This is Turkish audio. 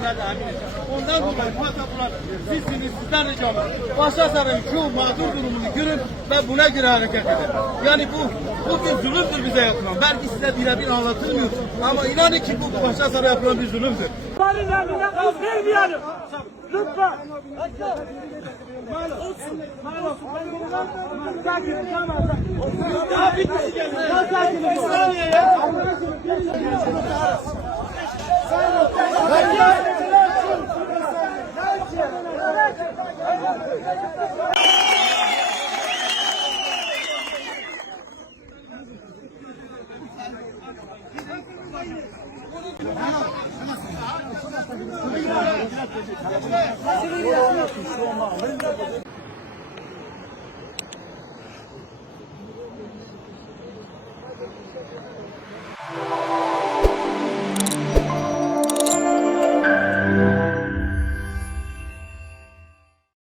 bundan da eminiz. Ondan dolayı muhataplar sizsiniz, sizden ricamız. Başakşehir'in şu mağdur durumunu görün ve buna göre hareket edin. Yani bu bir zulümdür bize yapılan. Belki size birebir anlatılmıyor ama inanın ki bu Başakşehir'e yapılan bir zulümdür. Biz vermeyelim. Lütfen. Olsun. Sakin. Tamam. Daha bir kişi geldi. Sakin. Bir saniye ya. Şu